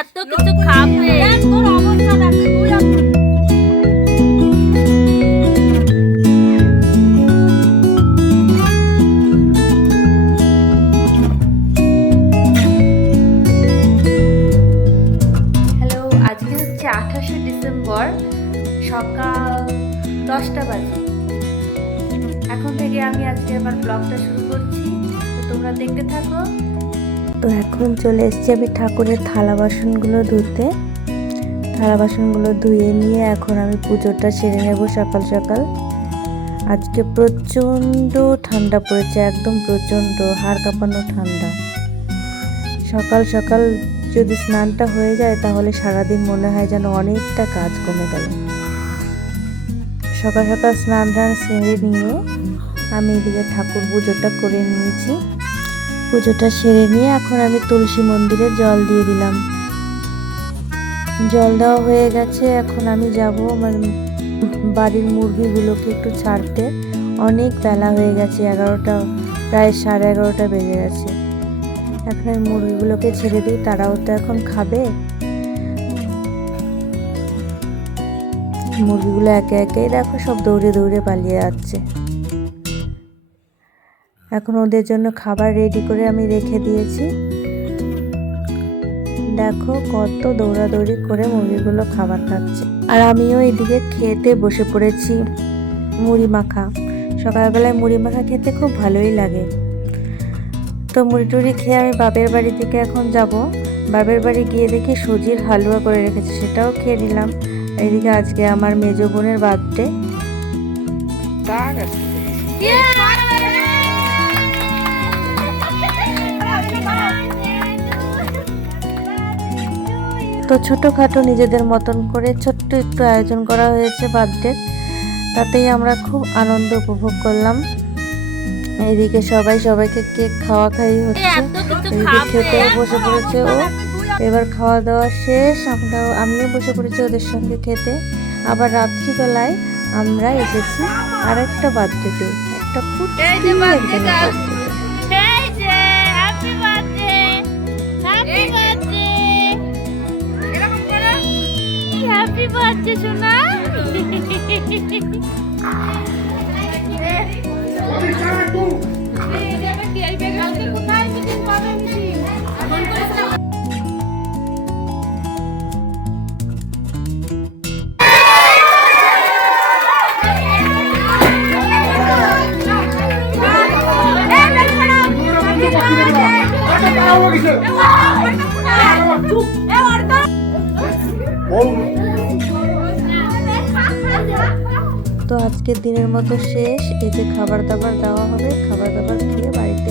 এত কিছু খাবে। তোর অবস্থা দেখো তুই। হ্যালো, আজকে হচ্ছে 28শে ডিসেম্বর, সকাল 10টা বাজে। এখন থেকে আমি আজকে আমার ব্লগটা শুরু করছি, তো তোমরা দেখতে থাকো। তো এখন চলে এসেছি আমি ঠাকুরের থালা বাসনগুলো ধুতে। থালা বাসনগুলো ধুয়ে নিয়ে এখন আমি পুজোটা সেরে নেব সকাল সকাল। আজকে প্রচণ্ড ঠান্ডা পড়েছে, একদম প্রচণ্ড হাড় কাঁপানো ঠান্ডা। সকাল সকাল যদি স্নানটা হয়ে যায় তাহলে সারাদিন মনে হয় যেন অনেকটা কাজ কমে গেল। সকাল সকাল স্নান সেরে নিয়ে আমি এদিকে ঠাকুর পুজোটা করে নিয়েছি। পুজোটা সেরে নিয়ে এখন আমি তুলসী মন্দিরে জল দিয়ে দিলাম। জল দেওয়া হয়ে গেছে, এখন আমি যাব আমার বাড়ির মুরগিগুলোকে একটু ছাড়তে। অনেক বেলা হয়ে গেছে, 11টা প্রায় 11:30 বেজে গেছে। এখন আমি মুরগিগুলোকে ছেড়ে দিই, তারাও তো এখন খাবে। মুরগিগুলো একে একে দেখো সব দৌড়ে দৌড়ে পালিয়ে যাচ্ছে। এখন ওদের জন্য খাবার রেডি করে আমি রেখে দিয়েছি। দেখো কত দৌড়াদৌড়ি করে মুরগিগুলো খাবার খাচ্ছে, আর আমিও এদিকে খেতে বসে পড়েছি মুড়ি মাখা। সকালবেলায় মুড়ি মাখা খেতে খুব ভালোই লাগে। তো মুড়ি টুড়ি খেয়ে আমি বাপের বাড়ি থেকে এখন যাব। বাপের বাড়ি গিয়ে দেখি সুজির হালুয়া করে রেখেছে, সেটাও খেয়ে নিলাম। এদিকে আজকে আমার মেজো বোনের বার্থডে। তো ছোটোখাটো নিজেদের মতন করে ছোট্ট একটু আয়োজন করা হয়েছে বার্থডে, তাতেই আমরা খুব আনন্দ উপভোগ করলাম। এদিকে সবাই সবাইকে কেক খাওয়া খাই হচ্ছে, এদিকে খেতেও বসে পড়েছে ও। এবার খাওয়া দাওয়া শেষ, আমিও বসে পড়েছি ওদের সঙ্গে খেতে। আবার রাত্রিবেলায় আমরা এসেছি আর একটা বার্থডেতে, একটা হ্যাপি বার্থডে সোনা। তো আজকের দিনের মতো শেষ। এই যে খাবার দাবার দেওয়া হবে, খাবার দাবার খেয়ে বাড়িতে